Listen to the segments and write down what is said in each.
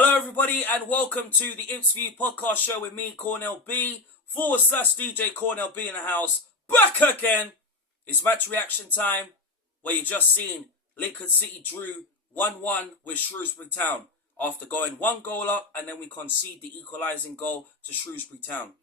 Hello everybody and welcome to the Imps View podcast show with me, Cornell B, /DJ Cornell B in the house, back again. It's match reaction time, where you just seen Lincoln City drew 1-1 with Shrewsbury Town after going 1 goal up, and then we concede the equalising goal to Shrewsbury Town.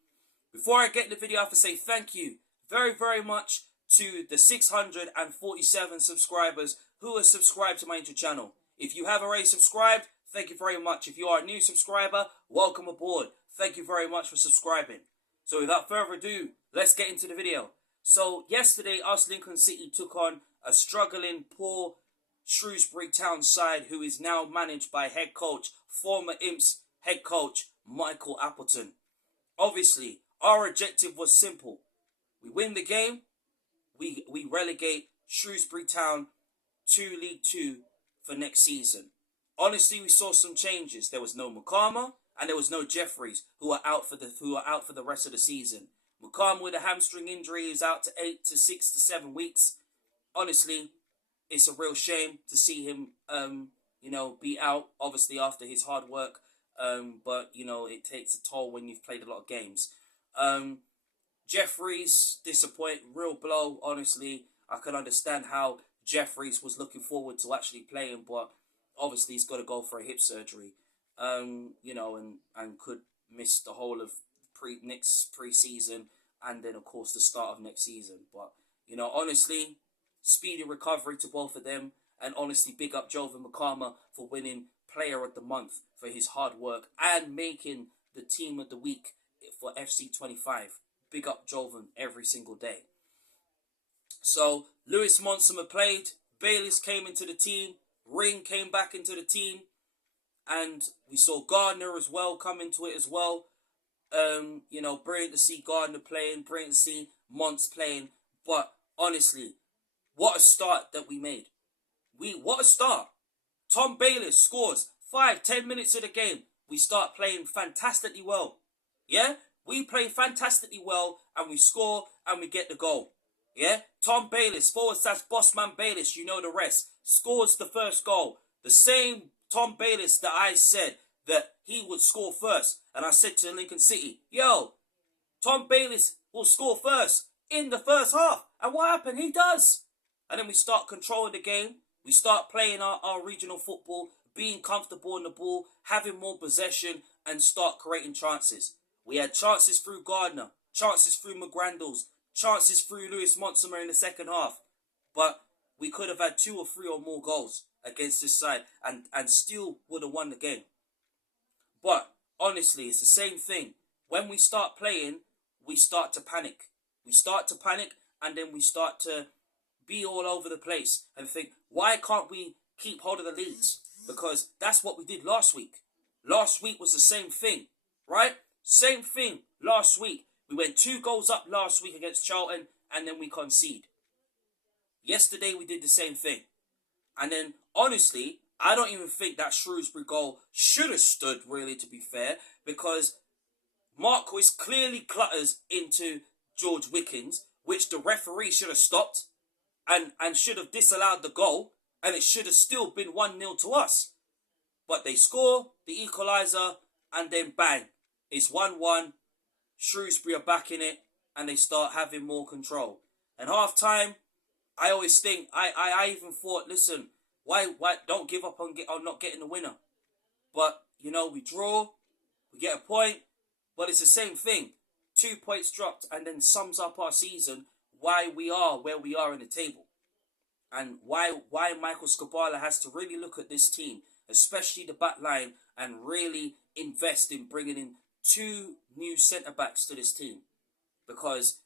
Before I get in the video, I have to say thank you very much to the 647 subscribers who are subscribed to my YouTube channel. If you have already subscribed, thank you very much. If you are a new subscriber, welcome aboard. Thank you very much for subscribing. So without further ado, let's get into the video. So yesterday, us Lincoln City took on a struggling, poor Shrewsbury Town side who is now managed by head coach, former Imps head coach, Michael Appleton. Obviously, our objective was simple. We win the game, we relegate Shrewsbury Town to League 2 for next season. Honestly, we saw some changes. There was no Mukama and there was no Jeffries, who are out for the rest of the season. Mukama with a hamstring injury is out to 8 to 6 to 7 weeks. Honestly, it's a real shame to see him, be out. Obviously, after his hard work, but it takes a toll when you've played a lot of games. Jeffries, disappoint, real blow. Honestly, I can understand how Jeffries was looking forward to actually playing, but obviously he's got to go for a hip surgery, and could miss the whole of next pre-season, and then of course the start of next season. But honestly, speedy recovery to both of them, and honestly, big up Jovan Mukama for winning Player of the Month for his hard work and making the Team of the Week for FC25. Big up Jovan every single day. So Lewis Monsomer played, Bayliss came into the team, Ring came back into the team, and we saw Gardner as well come into it as well. Brilliant to see Gardner playing, brilliant to see Monts playing. But honestly, what a start that we made. What a start. Tom Bayliss scores 5-10 minutes of the game. We start playing fantastically well. Yeah? We play fantastically well, and we score, and we get the goal. Yeah? Tom Bayliss, /Bossman Bayliss, you know the rest, scores the first goal. The same Tom Bayliss that I said that he would score first. And I said to Lincoln City, yo, Tom Bayliss will score first in the first half. And what happened? He does. And then we start controlling the game. We start playing our regional football, being comfortable on the ball, having more possession, and start creating chances. We had chances through Gardner, chances through McGrandles, chances through Lewis Monsomer in the second half. But we could have had 2 or 3 or more goals against this side and still would have won the game. But honestly, it's the same thing. When we start playing, we start to panic. We start to panic, and then we start to be all over the place and think, why can't we keep hold of the leads? Because that's what we did last week. Last week was the same thing, right? Same thing last week. We went 2 goals up last week against Charlton, and then we concede. Yesterday we did the same thing. And then, honestly, I don't even think that Shrewsbury goal should have stood, really, to be fair, because Marquis clearly clutters into George Wickens, which the referee should have stopped and should have disallowed the goal, and it should have still been 1-0 to us. But they score the equaliser, and then bang, it's 1-1. Shrewsbury are back in it, and they start having more control. And half time, I always think, I even thought, listen, why don't give up on not getting the winner? But, we draw, we get a point, but it's the same thing. 2 points dropped, and then sums up our season, why we are where we are in the table. And why Michael Skubala has to really look at this team, especially the back line, and really invest in bringing in 2 new centre-backs to this team. Because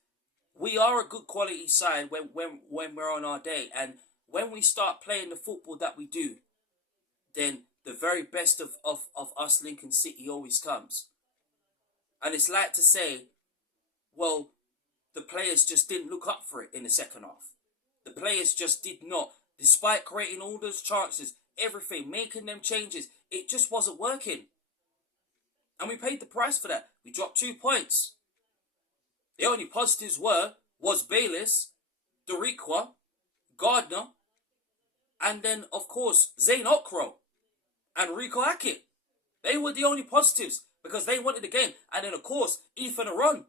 we are a good quality side when we're on our day. And when we start playing the football that we do, then the very best of us Lincoln City always comes. And it's like to say, well, the players just didn't look up for it in the second half. The players just did not. Despite creating all those chances, everything, making them changes, it just wasn't working. And we paid the price for that. We dropped 2 points. The only positives was Bayliss, Doriqua, Gardner, and then, of course, Zane Okro and Rico Hackett. They were the only positives because they wanted the game. And then, of course, Ethan Aron.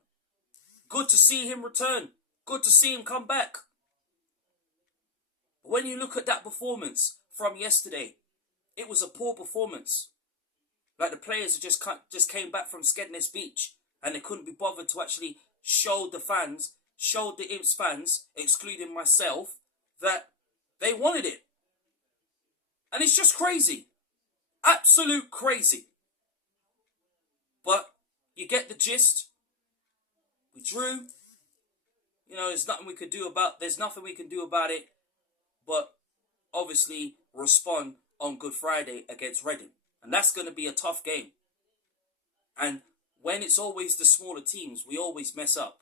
Good to see him return. Good to see him come back. But when you look at that performance from yesterday, it was a poor performance. Like the players just came back from Skedness Beach and they couldn't be bothered to actually show the Imps fans, excluding myself, that they wanted it. And it's just crazy. Absolute crazy. But you get the gist. We drew. You know, there's nothing we can do about it. But obviously respond on Good Friday against Reading. And that's going to be a tough game. And when it's always the smaller teams, we always mess up.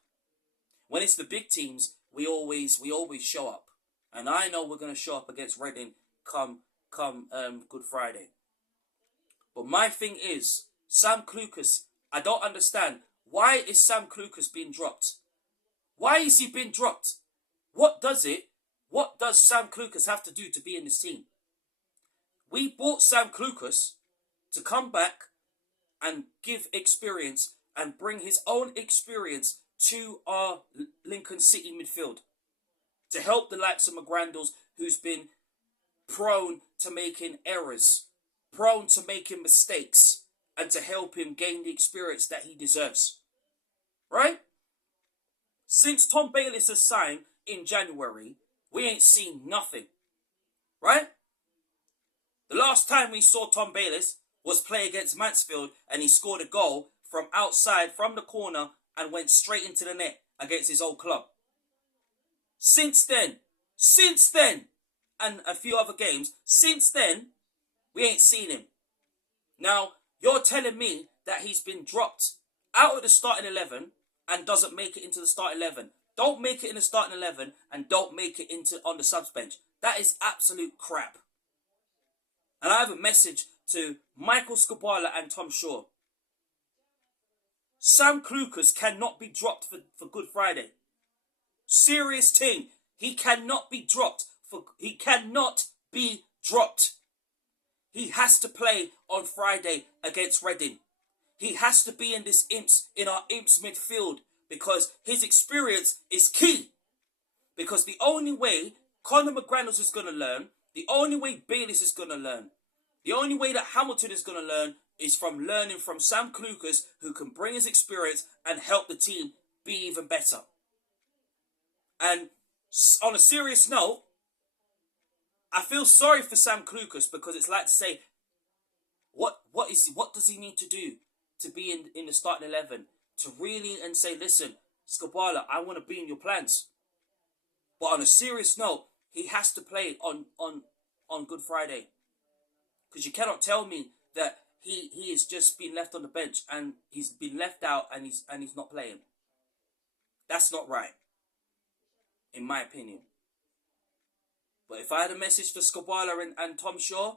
When it's the big teams, we always show up. And I know we're going to show up against Reading come Good Friday. But my thing is, Sam Clucas, I don't understand. Why is Sam Clucas being dropped? Why is he being dropped? What does Sam Clucas have to do to be in this team? We bought Sam Clucas to come back and give experience and bring his own experience to our Lincoln City midfield. To help the likes of McGrandles, who's been prone to making errors, prone to making mistakes, and to help him gain the experience that he deserves. Right? Since Tom Bayliss has signed in January, we ain't seen nothing. Right? The last time we saw Tom Bayliss was play against Mansfield and he scored a goal from outside, from the corner, and went straight into the net against his old club. Since then, and a few other games, since then, we ain't seen him. Now, you're telling me that he's been dropped out of the starting 11 and doesn't make it into the starting 11. Don't make it in the starting 11 and don't make it into on the subs bench. That is absolute crap. And I have a message to Michael Skubala and Tom Shaw. Sam Clucas cannot be dropped for Good Friday. Serious thing. He cannot be dropped. He cannot be dropped. He has to play on Friday against Reading. He has to be in our Imps midfield because his experience is key. Because the only way Conor McGrandles is going to learn, the only way Bayliss is going to learn, the only way that Hamilton is going to learn is from learning from Sam Clucas, who can bring his experience and help the team be even better. And on a serious note, I feel sorry for Sam Clucas because it's like to say, what does he need to do to be in the starting 11 to really and say, listen, Skubala, I want to be in your plans. But on a serious note, he has to play on Good Friday. Because you cannot tell me that he has just been left on the bench and he's been left out and he's not playing. That's not right, in my opinion. But if I had a message for Skubala and Tom Shaw,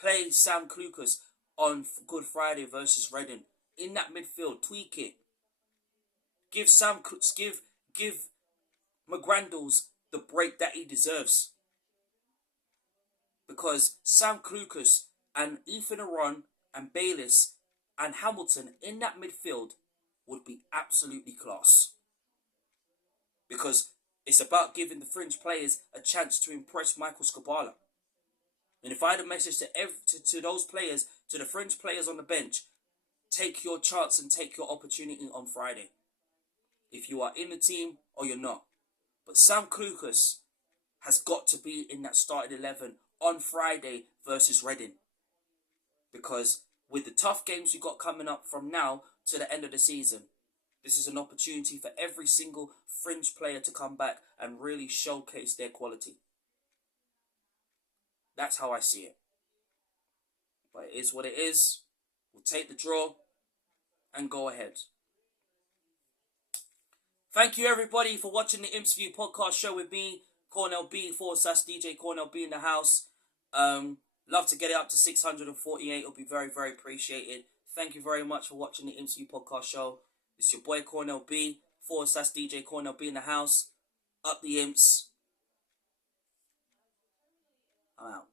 play Sam Clucas on Good Friday versus Reading. In that midfield, tweak it. Give McGrandles the break that he deserves. Because Sam Clucas and Ethan Aron and Bayliss and Hamilton in that midfield would be absolutely class. Because it's about giving the fringe players a chance to impress Michael Skubala. And if I had a message to those players, to the fringe players on the bench, take your chance and take your opportunity on Friday. If you are in the team or you're not. But Sam Clucas has got to be in that starting 11 on Friday versus Reading. Because with the tough games you got coming up from now to the end of the season, this is an opportunity for every single fringe player to come back and really showcase their quality. That's how I see it. But it is what it is. We'll take the draw and go ahead. Thank you everybody for watching the Imps View podcast show with me, Cornell B /DJ Cornell B in the house. Love to get it up to 648. It'll be very, very appreciated. Thank you very much for watching the Imps View podcast show. It's your boy Cornell B /DJ Cornell B in the house. Up the Imps. I'm out.